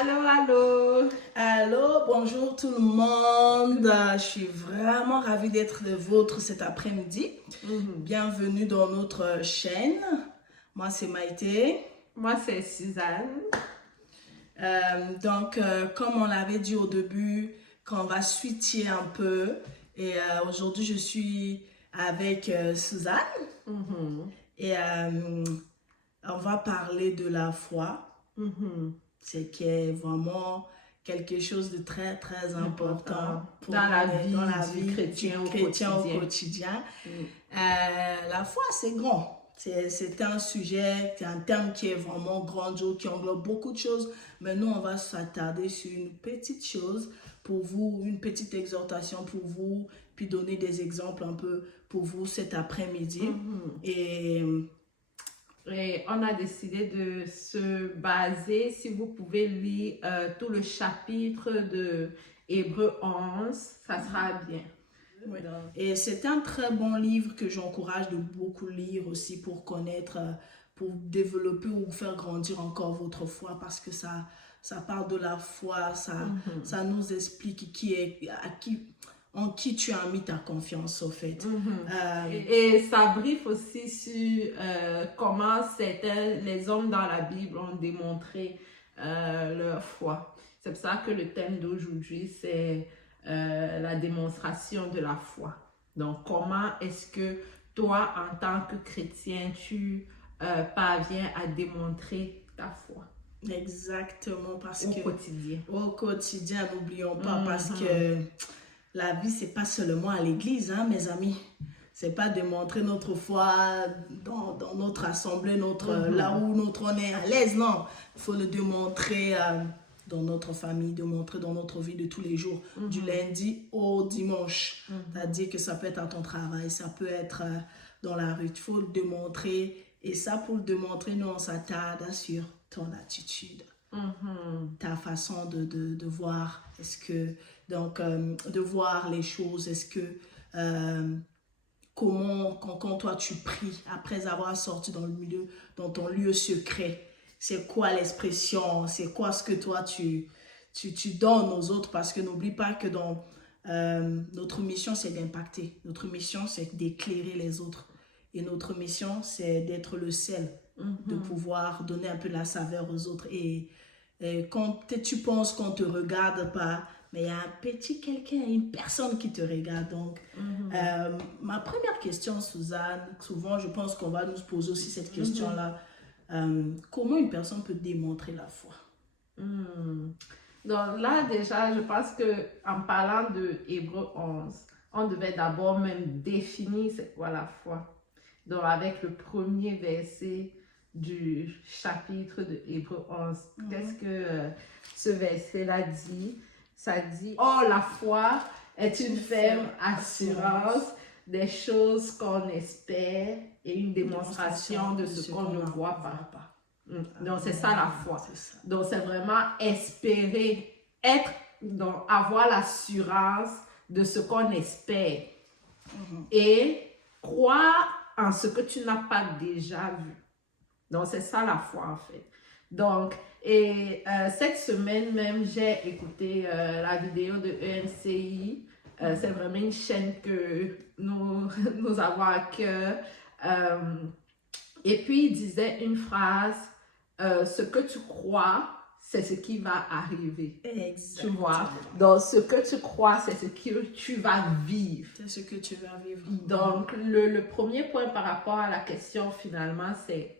Allô, allô. Allô, bonjour tout le monde. Je suis vraiment ravie d'être le vôtre cet après-midi. Bienvenue dans notre chaîne. Moi, c'est Maïté. Moi, c'est Suzanne. Comme on l'avait dit au début, qu'on va switcher un peu. Et aujourd'hui, je suis avec Suzanne. Et on va parler de la foi. C'est qui est vraiment quelque chose de très, très important dans la vie du chrétien au quotidien. La foi, c'est grand. C'est un sujet, c'est un thème qui est vraiment grandiose, qui englobe beaucoup de choses. Mais nous, on va s'attarder sur une petite chose pour vous, une petite exhortation pour vous, puis donner des exemples un peu pour vous cet après-midi. Et on a décidé de se baser, si vous pouvez lire tout le chapitre de Hébreux 11, ça sera bien. Oui. Et c'est un très bon livre que j'encourage de beaucoup lire aussi pour connaître, pour développer ou faire grandir encore votre foi parce que ça parle de la foi, ça nous explique en qui tu as mis ta confiance au fait. Et ça briefe aussi sur comment les hommes dans la Bible ont démontré leur foi. C'est pour ça que le thème d'aujourd'hui, c'est la démonstration de la foi. Donc, comment est-ce que toi, en tant que chrétien, tu parviens à démontrer ta foi? Exactement, parce que au quotidien, n'oublions pas, parce que la vie, c'est pas seulement à l'église, hein, mes amis. C'est pas démontrer notre foi dans notre assemblée, là où on est à l'aise, non. Il faut le démontrer dans notre famille, démontrer dans notre vie de tous les jours, du lundi au dimanche. C'est-à-dire que ça peut être à ton travail, ça peut être dans la rue. Il faut le démontrer. Et ça, pour le démontrer, nous, on s'attarde sur ton attitude. Ta façon de voir, de voir les choses, quand toi tu pries, après avoir sorti dans ton lieu secret, c'est quoi l'expression, c'est quoi ce que toi tu donnes aux autres, parce que n'oublie pas que notre mission c'est d'impacter, notre mission c'est d'éclairer les autres, et notre mission c'est d'être le sel, de pouvoir donner un peu la saveur aux autres, et quand tu penses qu'on ne te regarde pas, mais il y a un petit quelqu'un, une personne qui te regarde. Donc, ma première question, Suzanne, souvent je pense qu'on va nous poser aussi cette question-là. Comment une personne peut démontrer la foi? Donc là, déjà, je pense qu'en parlant de Hébreux 11, on devait d'abord même définir c'est quoi la foi. Donc, avec le premier verset du chapitre de Hébreux 11. Qu'est-ce que ce verset-là dit? Ça dit, oh, la foi est une ferme assurance des choses qu'on espère et une démonstration de ce qu'on ne voit pas. Donc, c'est ça la foi. Donc, c'est vraiment espérer, avoir l'assurance de ce qu'on espère et croire en ce que tu n'as pas déjà vu. Donc, c'est ça la foi, en fait. Donc, cette semaine même, j'ai écouté la vidéo de ENCI. C'est vraiment une chaîne que nous avons à cœur. Et puis, il disait une phrase, ce que tu crois, c'est ce qui va arriver. Exactement. Tu vois? Donc, ce que tu crois, c'est ce que tu vas vivre. C'est ce que tu vas vivre. Donc, le premier point par rapport à la question, finalement, c'est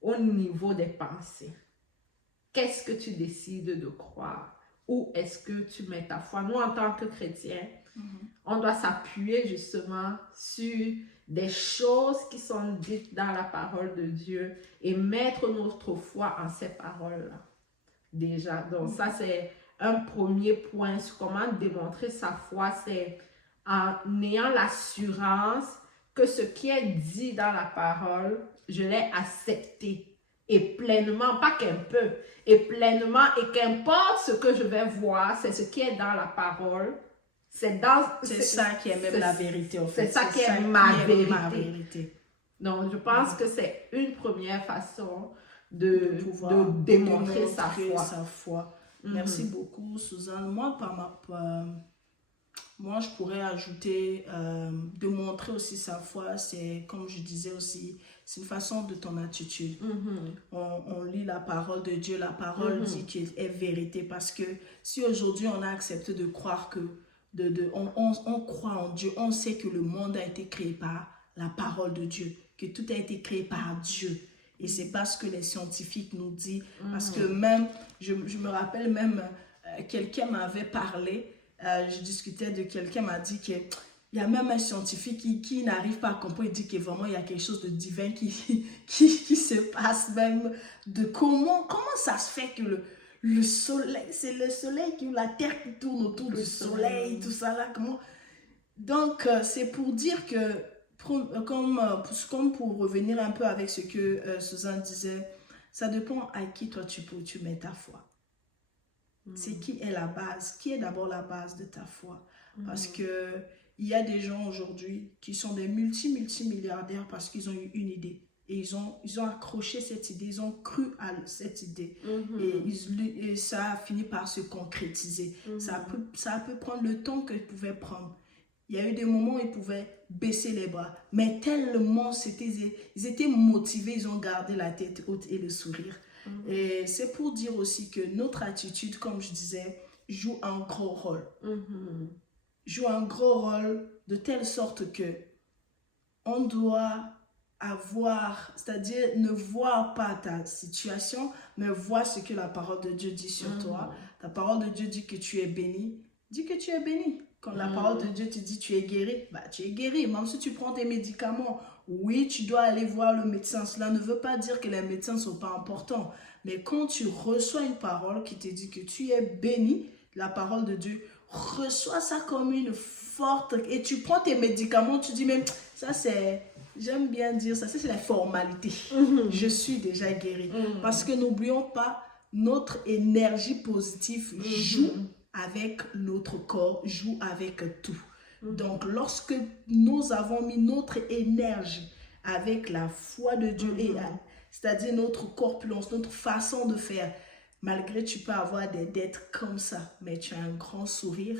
au niveau des pensées. Qu'est-ce que tu décides de croire? Où est-ce que tu mets ta foi? Nous, en tant que chrétiens, on doit s'appuyer justement sur des choses qui sont dites dans la parole de Dieu et mettre notre foi en ces paroles-là. Déjà, donc ça, c'est un premier point sur comment démontrer sa foi, c'est en ayant l'assurance que ce qui est dit dans la parole, je l'ai accepté et pleinement, pas qu'un peu, et pleinement, et qu'importe ce que je vais voir, c'est ce qui est dans la parole. C'est ça qui est même la vérité, en fait. C'est ça qui est ma vérité. Donc, je pense que c'est une première façon de pouvoir démontrer sa foi. Merci beaucoup, Suzanne. Moi, je pourrais ajouter de montrer aussi sa foi. C'est, comme je disais aussi, c'est une façon de ton attitude. On lit la parole de Dieu. La parole dit qu'elle est vérité. Parce que si aujourd'hui, on a accepté de croire que on croit en Dieu, on sait que le monde a été créé par la parole de Dieu, que tout a été créé par Dieu. Et c'est pas ce que les scientifiques nous disent. Parce que même, je me rappelle même, quelqu'un m'avait parlé, je discutais de quelqu'un, m'a dit qu'il y a même un scientifique qui n'arrive pas à comprendre, il dit que vraiment il y a quelque chose de divin qui se passe même, de comment ça se fait que le soleil, c'est le soleil, la terre qui tourne autour du soleil, tout ça là, comment... Donc, c'est pour dire que, comme pour revenir un peu avec ce que Suzanne disait, ça dépend à qui toi tu mets ta foi. C'est qui est la base, qui est d'abord la base de ta foi. Parce que il y a des gens aujourd'hui qui sont des multimilliardaires parce qu'ils ont eu une idée. Et ils ont accroché cette idée, ils ont cru à cette idée. Et ça a fini par se concrétiser. Ça a pu prendre le temps qu'il pouvait prendre. Il y a eu des moments où ils pouvaient baisser les bras. Mais tellement ils étaient motivés, ils ont gardé la tête haute et le sourire. Et c'est pour dire aussi que notre attitude, comme je disais, joue un gros rôle. Joue un gros rôle de telle sorte que on doit avoir, c'est-à-dire ne voir pas ta situation, mais voir ce que la parole de Dieu dit sur toi. La parole de Dieu dit que tu es béni. Dis que tu es béni. Quand la parole de Dieu te dit tu es guéri, bah tu es guéri. Même si tu prends tes médicaments, oui, tu dois aller voir le médecin. Cela ne veut pas dire que les médecins ne sont pas importants. Mais quand tu reçois une parole qui te dit que tu es béni, la parole de Dieu, reçois ça comme une forte... Et tu prends tes médicaments, tu dis même, ça c'est... J'aime bien dire ça, c'est la formalité. Je suis déjà guéri. Parce que n'oublions pas, notre énergie positive joue avec notre corps, joue avec tout. Donc, lorsque nous avons mis notre énergie avec la foi de Dieu, c'est-à-dire notre corpulence, notre façon de faire, malgré tu peux avoir des dettes comme ça, mais tu as un grand sourire,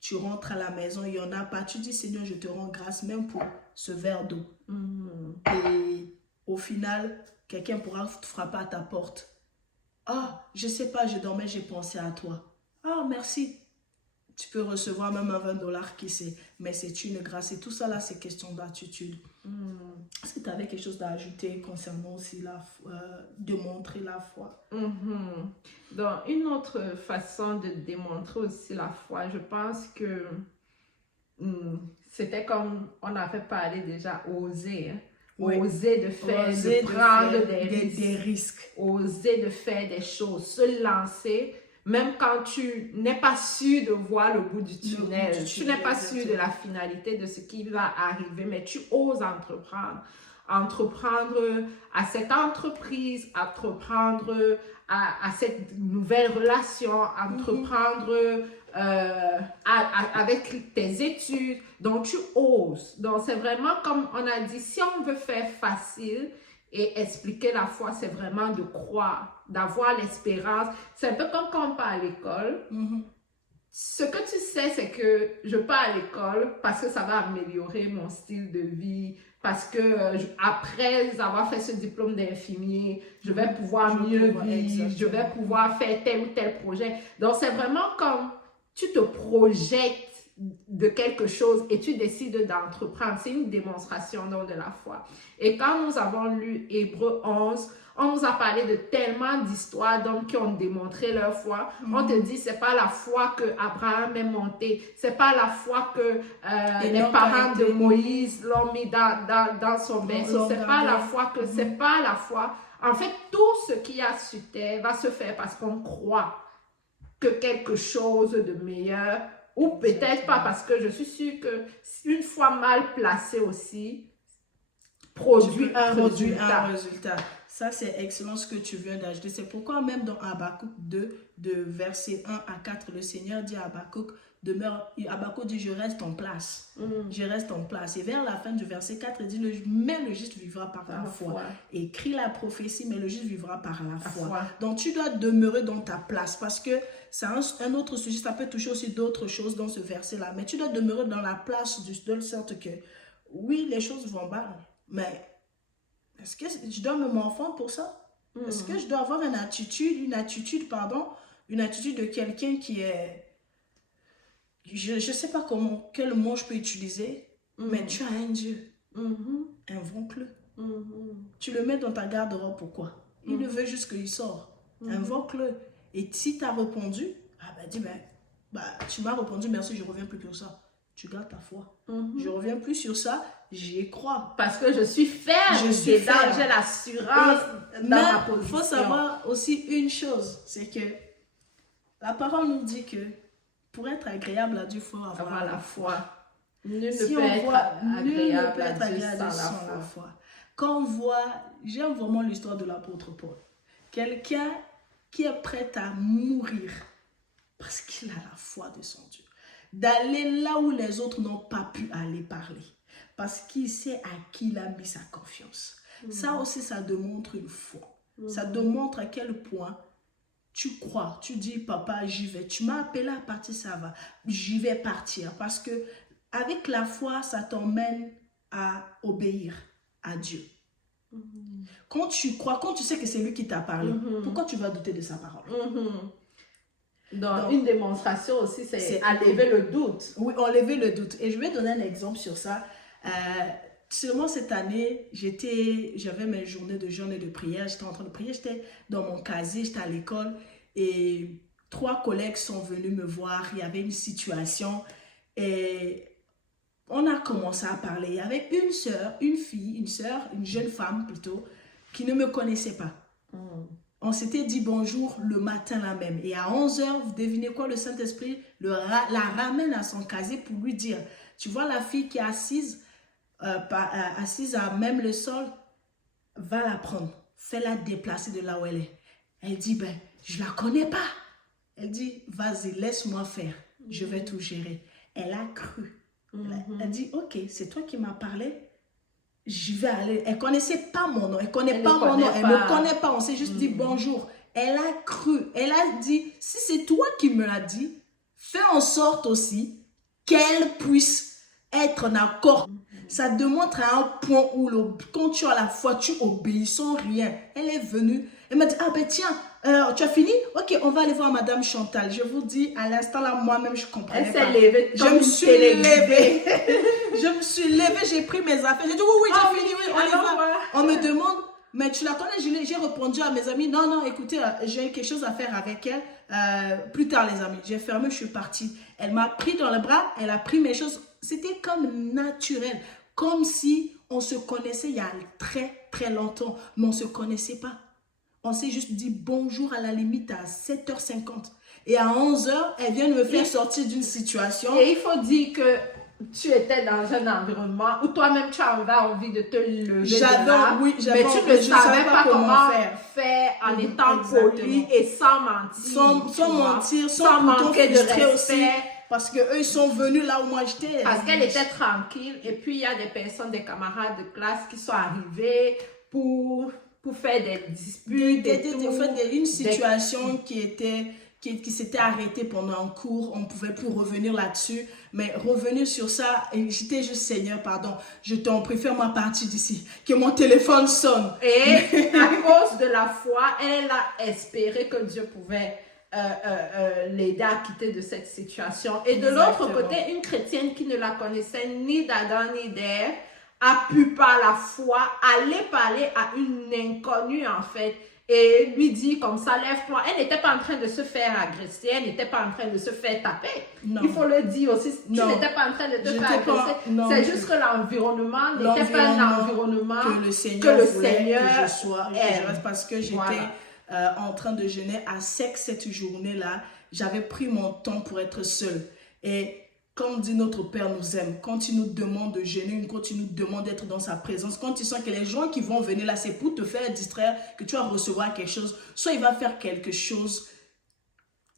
tu rentres à la maison, il n'y en a pas, tu dis Seigneur, je te rends grâce même pour ce verre d'eau. Et au final, quelqu'un pourra frapper à ta porte. Ah, je sais pas, je dormais, j'ai pensé à toi. Ah, merci. Tu peux recevoir même un $20, qui sait. Mais c'est une grâce. Et tout ça là, c'est question d'attitude. Est-ce que tu avais quelque chose à ajouter concernant aussi de montrer la foi? Donc, une autre façon de démontrer aussi la foi, je pense que c'était comme on avait parlé déjà, oser. Oui. Oser de faire, de prendre des risques. Oser de faire des choses, se lancer. Même quand tu n'es pas sûr de voir le bout du tunnel, tu n'es pas sûr de la finalité de ce qui va arriver, mais tu oses entreprendre. Entreprendre à cette entreprise, entreprendre à cette nouvelle relation, entreprendre avec tes études. Donc, tu oses. Donc, c'est vraiment comme on a dit, si on veut faire facile, et expliquer la foi, c'est vraiment de croire, d'avoir l'espérance. C'est un peu comme quand on part à l'école. Ce que tu sais, c'est que je pars à l'école parce que ça va améliorer mon style de vie, parce que après avoir fait ce diplôme d'infirmier, je vais pouvoir mieux vivre, je vais pouvoir faire tel ou tel projet. Donc, c'est vraiment comme tu te projettes de quelque chose et tu décides d'entreprendre. C'est une démonstration donc de la foi. Et quand nous avons lu Hébreux 11, on nous a parlé de tellement d'histoires d'hommes qui ont démontré leur foi. On te dit, c'est pas la foi que Abraham est monté, c'est pas la foi que les parents de Moïse l'ont mis dans son berceau, c'est pas la foi que, c'est pas la foi. En fait, tout ce qu'il y a sur terre va se faire parce qu'on croit que quelque chose de meilleur, ou peut-être pas, parce que je suis sûre qu'une foi mal placée aussi produit un résultat. Ça, c'est excellent ce que tu viens d'ajouter. C'est pourquoi même dans Habakkuk 2, de verset 1 à 4, le Seigneur dit à Habakkuk demeure. Habakkuk dit, je reste en place. Je reste en place. Et vers la fin du verset 4, il dit, mais le juste vivra par la foi. Écrit la prophétie, mais le juste vivra par la foi. Donc tu dois demeurer dans ta place parce que c'est un autre sujet, ça peut toucher aussi d'autres choses dans ce verset-là. Mais tu dois demeurer dans la place de sorte que, oui, les choses vont mal, mais est-ce que je dois me morfondre pour ça? Est-ce que je dois avoir une attitude de quelqu'un qui est... Je ne sais pas quel mot je peux utiliser, mais tu as un Dieu. Invoque-le. Tu le mets dans ta garde-robe, pourquoi? Il ne veut juste qu'il sorte. Invoque-le. Et si tu as répondu, dis, tu m'as répondu, merci, je ne reviens plus sur ça. Tu gardes ta foi. Je ne reviens plus sur ça, j'y crois. Parce que je suis ferme. J'ai l'assurance dans ma position. Il faut savoir aussi une chose, c'est que la parole nous dit que pour être agréable à Dieu, il faut avoir la foi. Nul ne peut être agréable à Dieu sans la foi. Quand on voit, j'aime vraiment l'histoire de l'apôtre Paul. Quelqu'un qui est prêt à mourir parce qu'il a la foi de son Dieu. D'aller là où les autres n'ont pas pu aller parler. Parce qu'il sait à qui il a mis sa confiance. Ça aussi, ça démontre une foi. Ça démontre à quel point tu crois. Tu dis, papa, j'y vais. Tu m'as appelé à partir, ça va. J'y vais partir. Parce que avec la foi, ça t'emmène à obéir à Dieu. Quand tu crois, quand tu sais que c'est lui qui t'a parlé, pourquoi tu vas douter de sa parole? Donc, une démonstration aussi, c'est enlever le doute. Oui, enlever le doute. Et je vais donner un exemple sur ça. Seulement cette année, j'avais mes journées de jeûne et de prière. J'étais en train de prier, j'étais dans mon casier, j'étais à l'école. Et 3 collègues sont venus me voir. Il y avait une situation. Et on a commencé à parler. Il y avait une jeune femme plutôt, qui ne me connaissait pas. On s'était dit bonjour le matin là même. Et à 11h, vous devinez quoi, le Saint-Esprit la ramène à son casier pour lui dire, tu vois la fille qui est assise à même le sol, va la prendre. Fais-la déplacer de là où elle est. Elle dit, je la connais pas. Elle dit, vas-y, laisse-moi faire. Je vais tout gérer. Elle a cru. Elle dit, ok, c'est toi qui m'as parlé. Je vais aller. Elle ne connaissait pas mon nom. Elle ne connaît pas mon nom. Elle ne me connaît pas. On s'est juste dit bonjour. Elle a cru. Elle a dit, si c'est toi qui me l'as dit, fais en sorte aussi qu'elle puisse être en accord. Ça démontre à un point où quand tu as la foi, tu obéis sans rien. Elle est venue. Elle m'a dit, tiens, tu as fini? Ok, on va aller voir Madame Chantal. Je vous dis, à l'instant là, moi-même, je comprenais pas. Elle s'est levée. Je me suis levée. Je me suis levée, j'ai pris mes affaires. J'ai dit, oui, j'ai fini, oui, on y va. On me demande, mais tu la connais? J'ai répondu à mes amis, non, écoutez, j'ai quelque chose à faire avec elle. Plus tard, les amis. J'ai fermé, je suis partie. Elle m'a pris dans le bras, elle a pris mes choses. C'était comme naturel. Comme si on se connaissait il y a très, très longtemps. Mais on ne se connaissait pas. On s'est juste dit bonjour à la limite à 7h50. Et à 11h, elle vient de me faire sortir d'une situation. Et il faut dire que tu étais dans un environnement où toi-même tu avais envie de te lever mais tu ne savais pas comment faire en étant poli et sans mentir. Sans manquer de respect. Aussi, parce qu'eux, ils sont venus là où moi j'étais. Parce qu'elle était tranquille. Et puis, il y a des personnes, des camarades de classe qui sont arrivés pour faire des disputes. Une situation qui s'était arrêtée pendant un cours. On ne pouvait plus revenir là-dessus. Mais revenir sur ça, j'étais juste, Seigneur, pardon, je t'en prie, fais-moi partie d'ici. Que mon téléphone sonne. Et à cause de la foi, elle a espéré que Dieu pouvait l'aider à quitter de cette situation. Et de l'autre côté, une chrétienne qui ne la connaissait ni d'Adam ni d'Ève a pu par la foi aller parler à une inconnue en fait et lui dire comme ça, lève-toi. Elle n'était pas en train de se faire agresser, elle n'était pas en train de se faire taper. Non. Il faut le dire aussi, tu n'étais pas en train de te faire agresser. C'est juste que l'environnement n'était pas un environnement que le Seigneur voulait que je sois. Parce que j'étais en train de jeûner à sec cette journée-là. J'avais pris mon temps pour être seule. Et quand on dit notre Père nous aime, quand il nous demande de jeûner, quand il nous demande d'être dans sa présence, quand il sent que les gens qui vont venir là, c'est pour te faire distraire, que tu vas recevoir quelque chose, soit il va faire quelque chose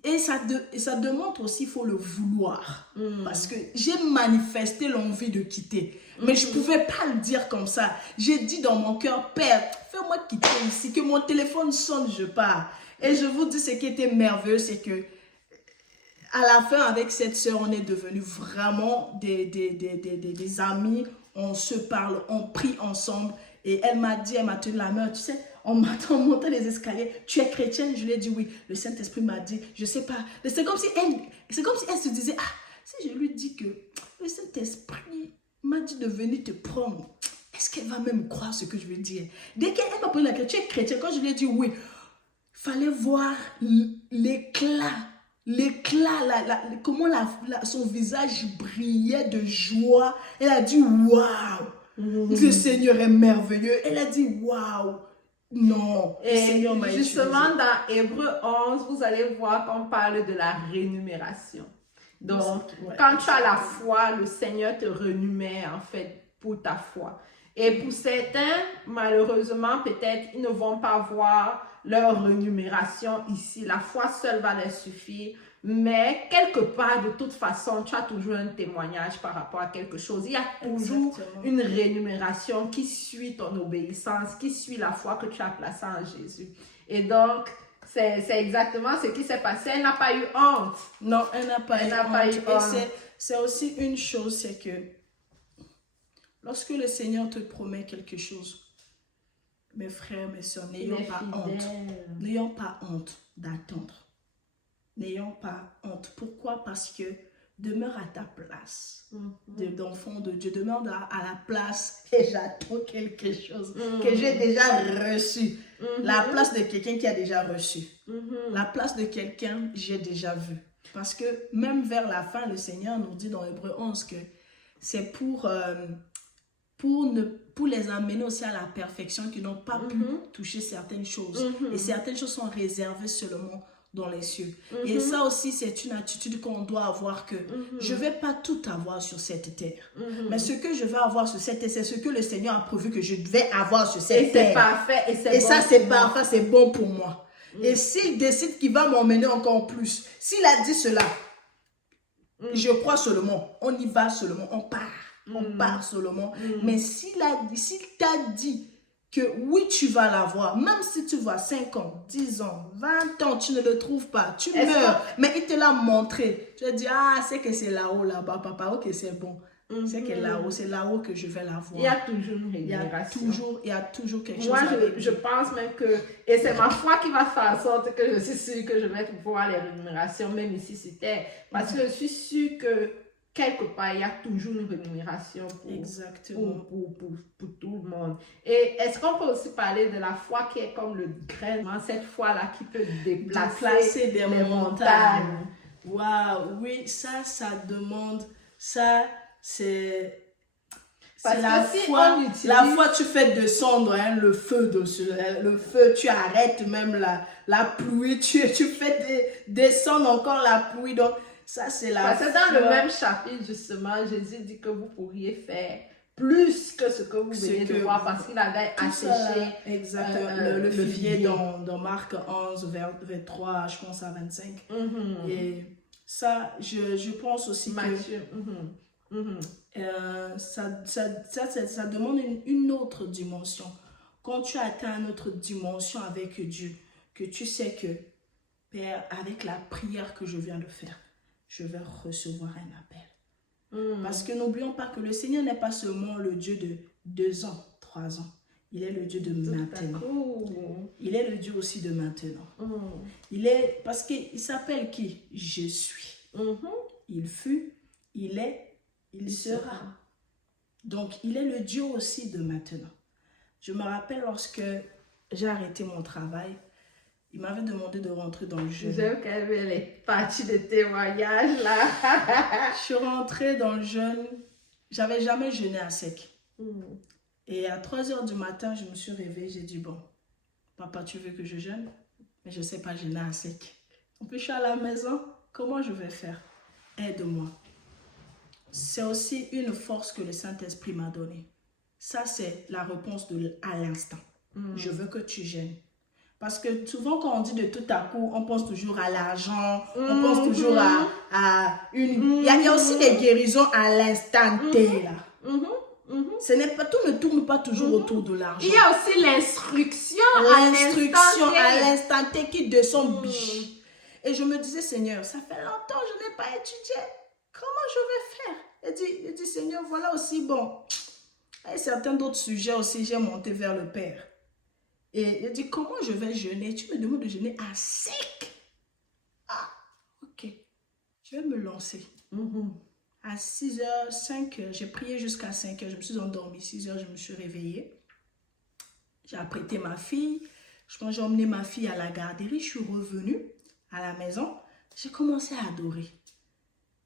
Et ça demande aussi, il faut le vouloir. Parce que j'ai manifesté l'envie de quitter. Mais je ne pouvais pas le dire comme ça. J'ai dit dans mon cœur, Père, fais-moi quitter ici, que mon téléphone sonne, je pars. Et je vous dis, ce qui était merveilleux, c'est que à la fin, avec cette sœur, on est devenus vraiment des amis. On se parle, on prie ensemble. Et elle m'a tenu la main, tu sais, on m'attend monter les escaliers. Tu es chrétienne? Je lui ai dit oui. Le Saint-Esprit m'a dit, je ne sais pas. C'est comme si elle se disait, ah, si je lui dis que le Saint-Esprit m'a dit de venir te prendre, est-ce qu'elle va même croire ce que je veux dire? Dès qu'elle m'a posé la question, tu es chrétienne? Quand je lui ai dit oui, il fallait voir l'éclat, comment son visage brillait de joie. Elle a dit waouh, le Seigneur est merveilleux. Elle a dit waouh. Non, et le Seigneur m'a justement, utilisé. dans Hébreux 11, vous allez voir qu'on parle de la rémunération. Donc, quand tu as la foi, le Seigneur te renumère en fait pour ta foi. Et pour certains, malheureusement, peut-être, ils ne vont pas voir leur rémunération ici. La foi seule va leur suffire. Mais quelque part, de toute façon, tu as toujours un témoignage par rapport à quelque chose. Il y a toujours une rémunération qui suit ton obéissance, qui suit la foi que tu as placée en Jésus. Et donc, c'est exactement ce qui s'est passé. Elle n'a pas eu honte. Non, elle n'a pas eu honte. Et c'est aussi une chose, c'est que lorsque le Seigneur te promet quelque chose, mes frères, mes soeurs, n'ayons pas honte. N'ayons pas honte d'attendre. N'ayons pas honte. Pourquoi? Parce que demeure à ta place d'enfant de Dieu. Demeure à la place et j'attends quelque chose que j'ai déjà reçu. La place de quelqu'un qui a déjà reçu. La place de quelqu'un, j'ai déjà vu. Parce que même vers la fin, le Seigneur nous dit dans Hébreux 11 que c'est pour les amener aussi à la perfection, qui n'ont pas pu toucher certaines choses. Et certaines choses sont réservées seulement dans les cieux. Et ça aussi, c'est une attitude qu'on doit avoir, que je ne vais pas tout avoir sur cette terre. Mais ce que je vais avoir sur cette terre, c'est ce que le Seigneur a prévu que je devais avoir sur cette terre. Et c'est parfait. Et ça, c'est parfait, c'est bon pour moi. Et s'il décide qu'il va m'emmener encore plus, s'il a dit cela, je crois seulement, on y va seulement, on part. On part seulement. Mais s'il t'a dit que oui, tu vas l'avoir, même si tu vois 5 ans, 10 ans, 20 ans, tu ne le trouves pas, tu meurs, mais il te l'a montré. Tu vas dire, ah, c'est que c'est là-haut, là-bas, papa, ok, c'est bon. C'est que c'est là-haut que je vais l'avoir. Il y a toujours une rémunération. Il y a toujours quelque chose. Moi, je pense même que, et c'est ma foi qui va faire en sorte que je suis sûre que je vais pouvoir les rémunérations, même ici sur terre. Parce que je suis sûre que quelque part, il y a toujours une rémunération pour tout le monde. Et est-ce qu'on peut aussi parler de la foi qui est comme le grain, cette foi-là qui peut déplacer des montagnes. Waouh, oui, ça demande, ça, c'est la foi. La foi, tu fais descendre le feu, tu arrêtes même la pluie, tu fais descendre encore la pluie, donc ça, c'est la foi. C'est dans le même chapitre, justement, Jésus dit que vous pourriez faire plus que ce que vous venez de voir, parce qu'il avait asséché le figuier dans Marc 11, vers 3, je pense à 25. Et ça, je pense aussi Matthieu. Ça demande une autre dimension. Quand tu atteins une autre dimension avec Dieu, que tu sais que, Père, avec la prière que je viens de faire, je vais recevoir un appel. Parce que n'oublions pas que le Seigneur n'est pas seulement le Dieu de 2 ans, 3 ans. Il est le Dieu de maintenant. Il est le Dieu aussi de maintenant. Parce qu'il s'appelle qui? Je suis. Il fut, il est, il sera. Donc, il est le Dieu aussi de maintenant. Je me rappelle lorsque j'ai arrêté mon travail, il m'avait demandé de rentrer dans le jeûne. J'aime qu'elle avait les parties de témoignage là. Je suis rentrée dans le jeûne. J'avais jamais jeûné à sec. Et à 3h du matin, je me suis réveillée. J'ai dit, bon, papa, tu veux que je jeûne? Mais je ne sais pas jeûner à sec. En plus, je suis à la maison. Comment je vais faire? Aide-moi. C'est aussi une force que le Saint-Esprit m'a donnée. Ça, c'est la réponse à l'instant. Je veux que tu jeûnes. Parce que souvent, quand on dit de tout à coup, on pense toujours à l'argent, on pense toujours à une... Il y a aussi des guérisons à l'instant T, là. Ce n'est pas, tout ne tourne pas toujours autour de l'argent. Il y a aussi l'instruction à l'instant T qui descend biche. Et je me disais, Seigneur, ça fait longtemps que je n'ai pas étudié. Comment je vais faire? Il dit, Seigneur, voilà aussi, bon. Et certains d'autres sujets aussi, j'ai monté vers le Père. Et il dit, comment je vais jeûner? Tu me demandes de jeûner à sec. Ah, ok. Je vais me lancer. À 6h, 5h, j'ai prié jusqu'à 5h. Je me suis endormie. 6h, je me suis réveillée. J'ai apprêté ma fille. Je pense que j'ai emmené ma fille à la garderie. Je suis revenue à la maison. J'ai commencé à adorer.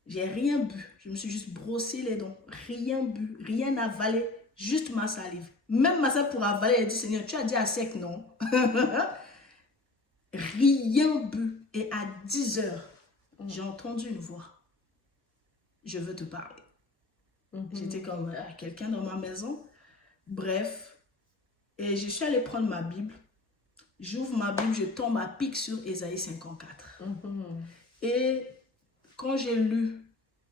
J'ai rien bu. Je me suis juste brossé les dents. Rien bu, rien avalé. Juste ma salive. Même ma salive pour avaler, elle dit, Seigneur, tu as dit à sec, non? Rien bu. Et à 10h, j'ai entendu une voix. Je veux te parler. J'étais comme quelqu'un dans ma maison. Bref. Et je suis allée prendre ma Bible. J'ouvre ma Bible, je tombe à pic sur Ésaïe 54. Et quand j'ai lu,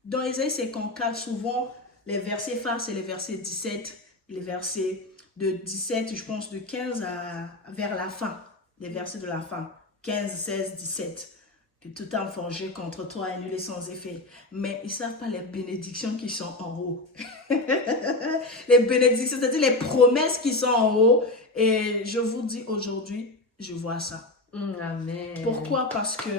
dans Ésaïe 54, souvent, les versets phares, c'est les versets 17, les versets de 17, je pense, de 15 vers la fin. Les versets de la fin. 15, 16, 17. Que tout âme forgé contre toi est annulé sans effet. Mais ils ne savent pas les bénédictions qui sont en haut. Les bénédictions, c'est-à-dire les promesses qui sont en haut. Et je vous dis aujourd'hui, je vois ça. Amen. Pourquoi? Parce que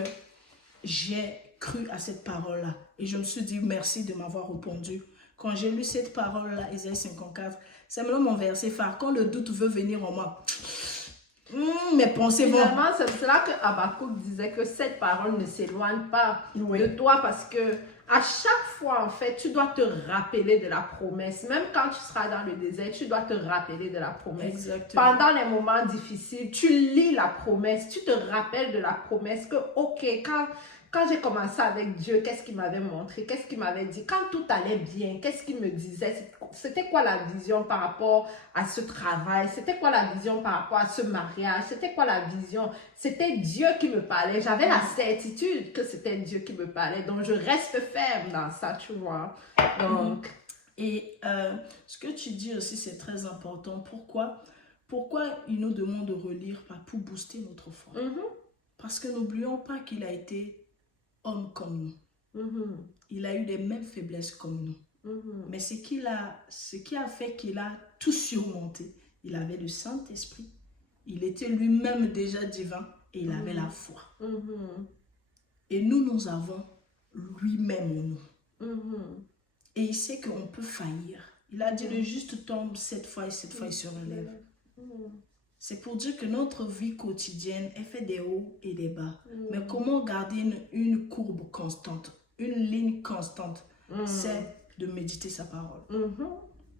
j'ai cru à cette parole-là. Et je me suis dit merci de m'avoir répondu. Quand j'ai lu cette parole-là, Ésaïe 54, c'est maintenant mon verset phare. Quand le doute veut venir en moi, mes pensées vont... Finalement, c'est cela que Habakkuk disait que cette parole ne s'éloigne pas de toi parce que à chaque fois, en fait, tu dois te rappeler de la promesse. Même quand tu seras dans le désert, tu dois te rappeler de la promesse. Exactement. Pendant les moments difficiles, tu lis la promesse, tu te rappelles de la promesse que, ok, quand j'ai commencé avec Dieu, qu'est-ce qu'il m'avait montré? Qu'est-ce qu'il m'avait dit? Quand tout allait bien, qu'est-ce qu'il me disait? C'était quoi la vision par rapport à ce travail? C'était quoi la vision par rapport à ce mariage? C'était quoi la vision? C'était Dieu qui me parlait. J'avais la certitude que c'était Dieu qui me parlait. Donc, je reste ferme dans ça, tu vois. Donc... Et ce que tu dis aussi, c'est très important. Pourquoi il nous demande de relire? Pour booster notre foi. Parce que n'oublions pas qu'il a été homme comme nous. Il a eu les mêmes faiblesses comme nous. Mais ce qui a fait qu'il a tout surmonté, il avait le Saint-Esprit. Il était lui-même déjà divin et il avait la foi. Et nous avons lui-même en nous. Et il sait qu'on peut faillir. Il a dit le juste tombe 7 fois et 7 fois il se relève. C'est pour dire que notre vie quotidienne est faite des hauts et des bas. Mais comment garder une courbe constante, une ligne constante? C'est de méditer sa parole.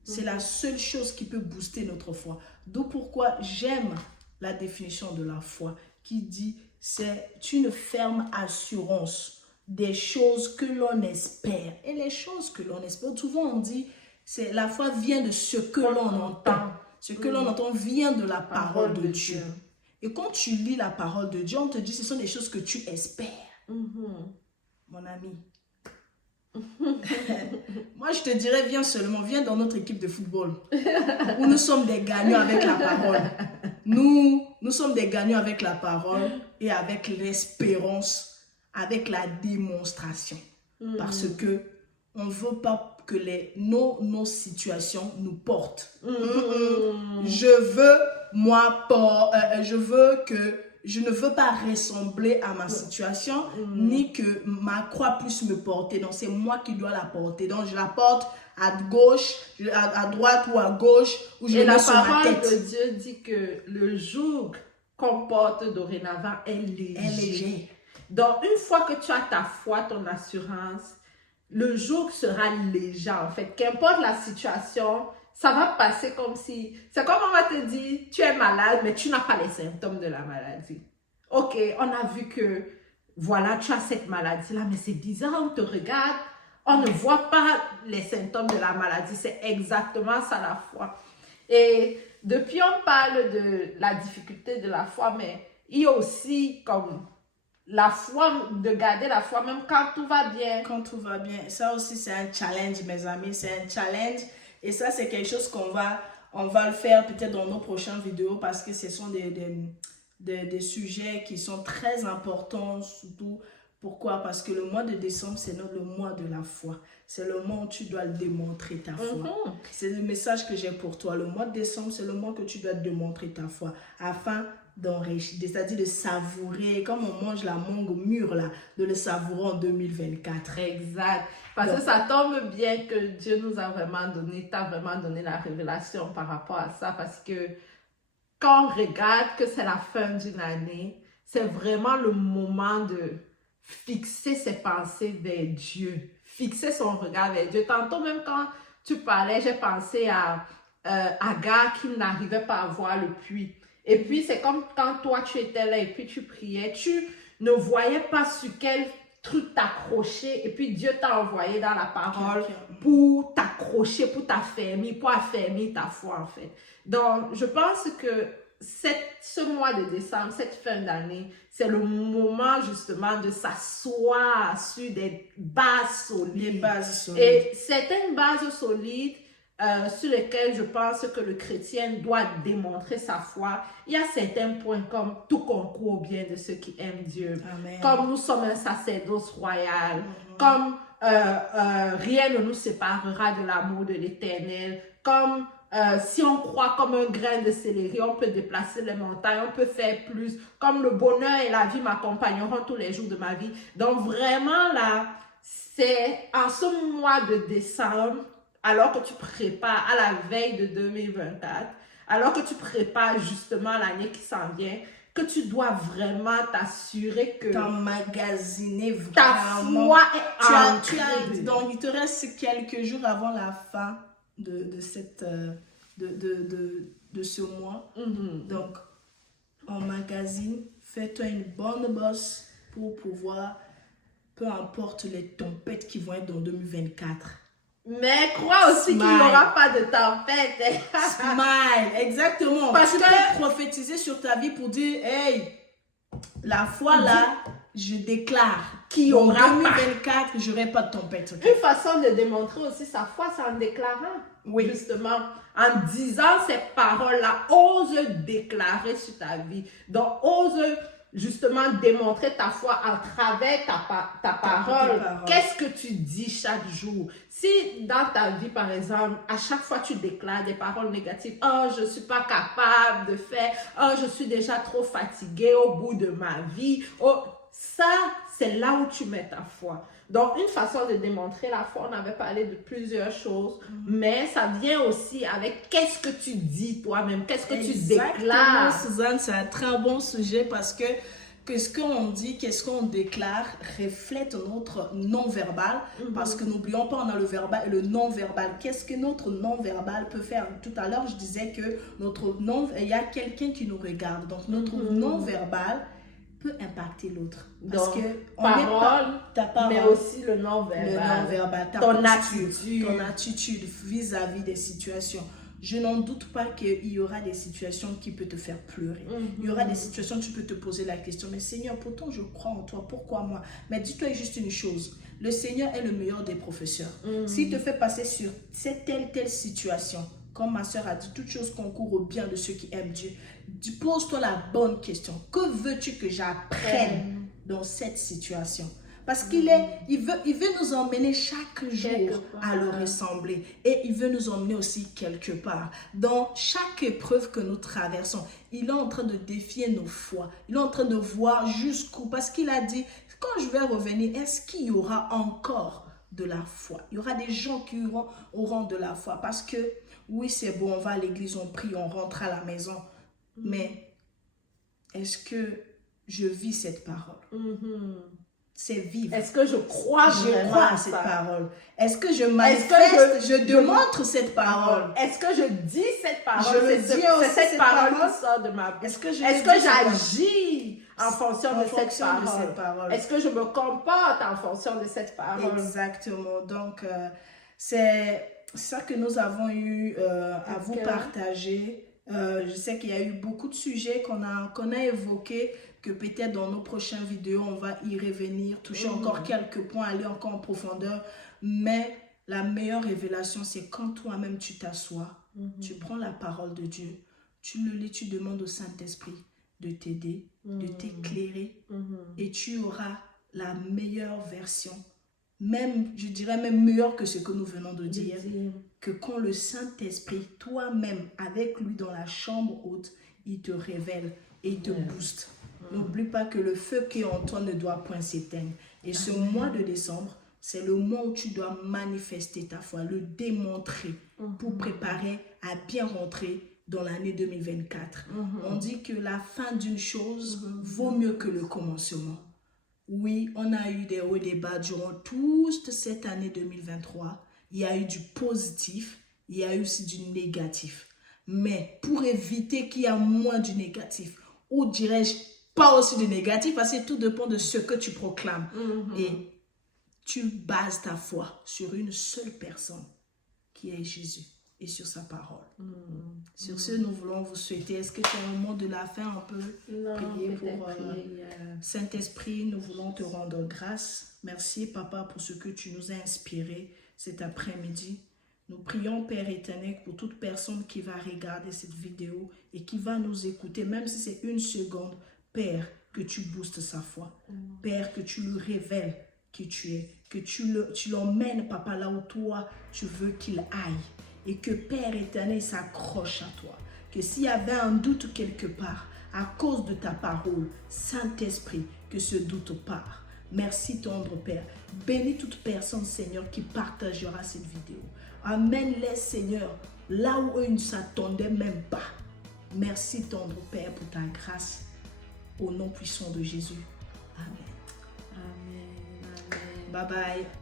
C'est la seule chose qui peut booster notre foi. D'où pourquoi j'aime la définition de la foi qui dit c'est une ferme assurance des choses que l'on espère. Et les choses que l'on espère, souvent on dit c'est la foi vient de ce que l'on entend. Ce que l'on entend vient de la parole de Dieu. Et quand tu lis la parole de Dieu, on te dit ce sont des choses que tu espères. Mon ami. Moi, je te dirais, viens dans notre équipe de football. Où nous sommes des gagnants avec la parole. Nous sommes des gagnants avec la parole et avec l'espérance, avec la démonstration. Parce que on ne veut pas que nos situations nous portent. Je ne veux pas ressembler à ma situation, ni que ma croix puisse me porter. Donc, c'est moi qui dois la porter. Donc, je la porte à gauche, à droite ou à gauche, ou je la mets sur ma tête. Et la parole de Dieu dit que le joug qu'on porte dorénavant est léger. Donc, une fois que tu as ta foi, ton assurance, le joug sera léger, en fait. Qu'importe la situation, ça va passer comme si... C'est comme on va te dire, tu es malade, mais tu n'as pas les symptômes de la maladie. Ok, on a vu que, voilà, tu as cette maladie-là, mais c'est bizarre, on te regarde, on ne voit pas les symptômes de la maladie. C'est exactement ça, la foi. Et depuis, on parle de la difficulté de la foi, mais il y a aussi comme la foi, de garder la foi même quand tout va bien. Quand tout va bien. Ça aussi, c'est un challenge, mes amis. C'est un challenge. Et ça, c'est quelque chose on va le faire peut-être dans nos prochaines vidéos parce que ce sont des sujets qui sont très importants, surtout. Pourquoi? Parce que le mois de décembre, c'est le mois de la foi. C'est le mois où tu dois démontrer ta foi. C'est le message que j'ai pour toi. Le mois de décembre, c'est le mois que tu dois démontrer ta foi afin d'enrichir, c'est-à-dire de savourer, comme on mange la mangue mûre, là, de le savourer en 2024. Exact. Parce que ça tombe bien que Dieu nous a vraiment donné, t'a vraiment donné la révélation par rapport à ça. Parce que quand on regarde que c'est la fin d'une année, c'est vraiment le moment de fixer ses pensées vers Dieu, fixer son regard vers Dieu. Tantôt même quand tu parlais, j'ai pensé à Agar qui n'arrivait pas à voir le puits. Et puis c'est comme quand toi tu étais là et puis tu priais, tu ne voyais pas sur quel truc t'accrocher et puis Dieu t'a envoyé dans la parole pour t'accrocher, pour t'affermir, pour affermir ta foi en fait. Donc je pense que ce mois de décembre, cette fin d'année, c'est le moment justement de s'asseoir sur des bases solides. Des bases solides. Et certaines bases solides sur lesquelles je pense que le chrétien doit démontrer sa foi. Il y a certains points comme tout concourt au bien de ceux qui aiment Dieu. Amen. Comme nous sommes un sacerdoce royal. Comme rien ne nous séparera de l'amour de l'Éternel. Comme si on croit comme un grain de céleri, on peut déplacer les montagnes, on peut faire plus. Comme le bonheur et la vie m'accompagneront tous les jours de ma vie. Donc vraiment là, c'est en ce mois de décembre, alors que tu prépares à la veille de 2024, alors que tu prépares justement l'année qui s'en vient, que tu dois vraiment t'assurer que t'emmagasiner ta vraiment. foi est ancrée. Donc, il te reste quelques jours avant la fin de ce mois. Donc, emmagasine, fais-toi une bonne bosse pour pouvoir, peu importe les tempêtes qui vont être dans 2024. Mais crois aussi qu'il n'y aura pas de tempête. Smile, exactement. Parce que tu peux prophétiser sur ta vie pour dire, hey, la foi là, je déclare qu'il y aura 2024, je n'aurai pas de tempête. Okay? Une façon de démontrer aussi sa foi, c'est en déclarant. Oui. Justement, en disant ces paroles-là, ose déclarer sur ta vie. Donc, ose justement démontrer ta foi à travers ta parole. Qu'est-ce que tu dis chaque jour? Si dans ta vie, par exemple, à chaque fois tu déclares des paroles négatives, « Oh, je ne suis pas capable de faire. Oh, je suis déjà trop fatiguée au bout de ma vie. » Oh, ça, c'est là où tu mets ta foi. Donc, une façon de démontrer la foi, on avait parlé de plusieurs choses, mais ça vient aussi avec qu'est-ce que tu dis toi-même, qu'est-ce que tu déclares. Suzanne, c'est un très bon sujet parce que ce qu'on dit, qu'est-ce qu'on déclare reflète notre non-verbal. Parce que n'oublions pas, on a le verbal et le non-verbal. Qu'est-ce que notre non-verbal peut faire? Tout à l'heure, je disais que il y a quelqu'un qui nous regarde. Donc, notre non-verbal peut impacter l'autre. Parce que ta parole, mais aussi le non-verbal. Ton attitude vis-à-vis des situations. Je n'en doute pas qu'il y aura des situations qui peuvent te faire pleurer. Il y aura des situations où tu peux te poser la question, mais Seigneur, pourtant je crois en toi, pourquoi moi? Mais dis-toi juste une chose, le Seigneur est le meilleur des professeurs. S'il te fait passer sur cette telle situation, comme ma soeur a dit, toute chose concourt au bien de ceux qui aiment Dieu. Pose-toi la bonne question. Que veux-tu que j'apprenne dans cette situation? Parce qu'il veut nous emmener chaque jour à le ressembler. Et il veut nous emmener aussi quelque part. Dans chaque épreuve que nous traversons, il est en train de défier nos foi. Il est en train de voir jusqu'où. Parce qu'il a dit, quand je vais revenir, est-ce qu'il y aura encore de la foi? Il y aura des gens qui auront de la foi. Parce que, oui, c'est bon, on va à l'église, on prie, on rentre à la maison. Mais est-ce que je vis cette parole? C'est vivre. Est-ce que je crois vraiment à cette parole? Est-ce que je manifeste, je démontre cette parole? Est-ce que je dis cette parole? Je le dis aussi, cette parole qui sort de ma bouche. Est-ce que j'agis en fonction de cette parole? Est-ce que je me comporte en fonction de cette parole? Exactement. Donc, c'est ça que nous avons eu à vous partager Je sais qu'il y a eu beaucoup de sujets qu'on a évoqués, que peut-être dans nos prochaines vidéos, on va y revenir, toucher encore quelques points, aller encore en profondeur. Mais la meilleure révélation, c'est quand toi-même tu t'assois, tu prends la parole de Dieu, tu le lis, tu demandes au Saint-Esprit de t'aider, de t'éclairer, et tu auras la meilleure version. Même, je dirais même meilleur que ce que nous venons de dire, que quand le Saint-Esprit, toi-même, avec lui dans la chambre haute, il te révèle et il te booste. N'oublie pas que le feu qui est en toi ne doit point s'éteindre. Et ce mois de décembre, c'est le mois où tu dois manifester ta foi, le démontrer pour préparer à bien rentrer dans l'année 2024. On dit que la fin d'une chose vaut mieux que le commencement. Oui, on a eu des hauts et des bas durant toute cette année 2023. Il y a eu du positif, il y a eu aussi du négatif. Mais pour éviter qu'il y ait moins du négatif, ou dirais-je pas aussi du négatif, parce que tout dépend de ce que tu proclames. Et tu bases ta foi sur une seule personne, qui est Jésus, et sur sa parole. Sur ce, nous voulons vous souhaiter, est-ce que tu as un mot de la fin, on peut prier pour Saint-Esprit, nous voulons te rendre grâce. Merci, Papa, pour ce que tu nous as inspiré cet après-midi. Nous prions, Père éternel, pour toute personne qui va regarder cette vidéo et qui va nous écouter, même si c'est une seconde. Père, que tu boostes sa foi. Père, que tu lui révèles qui tu es. Que tu l'emmènes, Papa, là où toi, tu veux qu'il aille. Et que, Père éternel, s'accroche à toi. Que s'il y avait un doute quelque part, à cause de ta parole, Saint-Esprit, que ce doute part. Merci, tendre Père. Bénis toute personne, Seigneur, qui partagera cette vidéo. Amène-les, Seigneur, là où eux ne s'attendaient même pas. Merci, tendre Père, pour ta grâce. Au nom puissant de Jésus. Amen. Amen. Bye bye.